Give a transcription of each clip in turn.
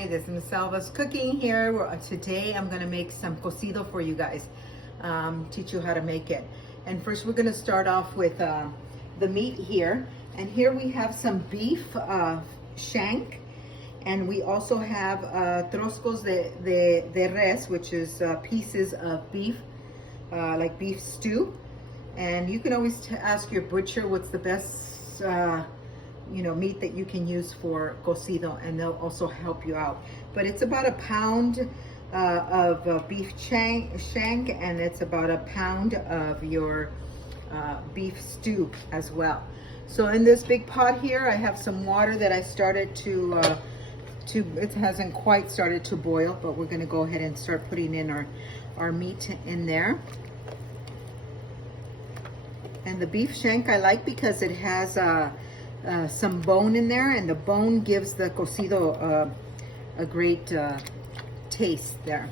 Hi, this is Ms Elva's cooking here. Today I'm going to make some cocido for you guys, teach you how to make it. And first we're going to start off with the meat here. And here we have some beef shank, and we also have troscos de res, which is pieces of beef, like beef stew. And you can always ask your butcher what's the best meat that you can use for cocido, and they'll also help you out. But it's about a pound of beef shank, and it's about a pound of your beef stew as well. So in this big pot here, I have some water that I started to it hasn't quite started to boil, but we're going to go ahead and start putting in our meat in there. And the beef shank I like because it has some bone in there, and the bone gives the cocido a great taste there.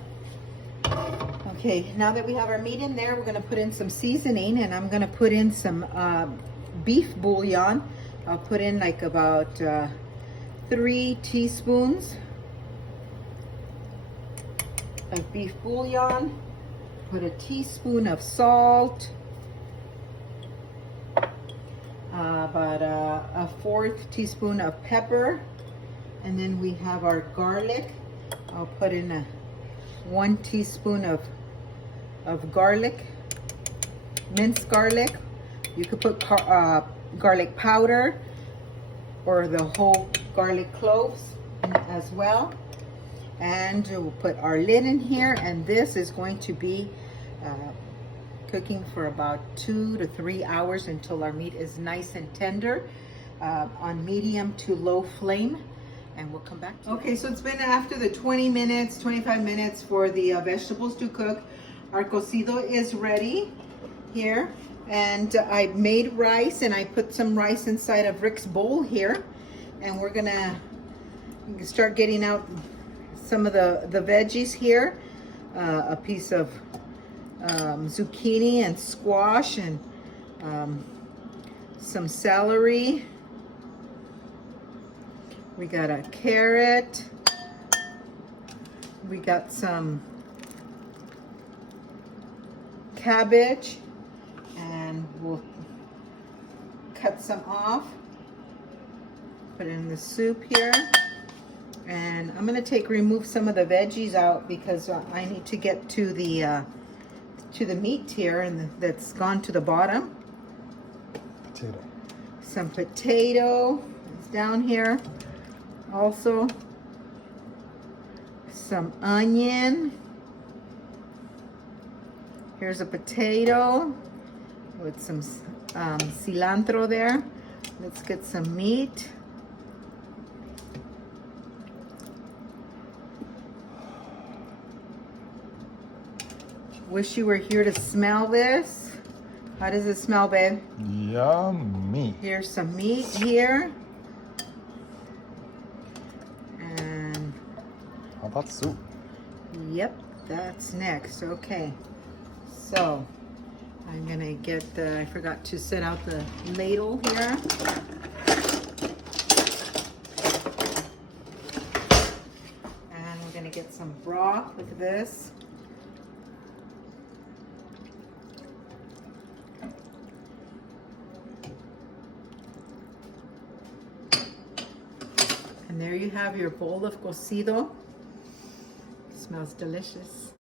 Okay, now that we have our meat in there, we're going to put in some seasoning, and I'm going to put in some beef bouillon. I'll put in like about 3 teaspoons of beef bouillon. Put a teaspoon of salt. About a 1/4 teaspoon of pepper, and then we have our garlic. I'll put in 1 teaspoon of garlic, minced garlic. You could put garlic powder or the whole garlic cloves as well. And we'll put our lid in here, and this is going to be cooking for about 2 to 3 hours until our meat is nice and tender, on medium to low flame, and we'll come back to okay, so it's been after the 25 minutes for the vegetables to cook. Our cocido is ready here, and I made rice, and I put some rice inside of Rick's bowl here, and we're gonna start getting out some of the veggies here. A piece of zucchini and squash, and some celery. We got a carrot. We got some cabbage, and we'll cut some off, put it in the soup here. And I'm going to remove some of the veggies out because I need to get to the meat here, and that's gone to the bottom. Potato. Some potato is down here. Also, some onion. Here's a potato with some cilantro there. Let's get some meat. Wish you were here to smell this. How does it smell, babe? Yummy. Here's some meat here. And how about soup? Yep, that's next. Okay. So I'm gonna get I forgot to set out the ladle here. And we're gonna get some broth with this. And there you have your bowl of cocido. Smells delicious.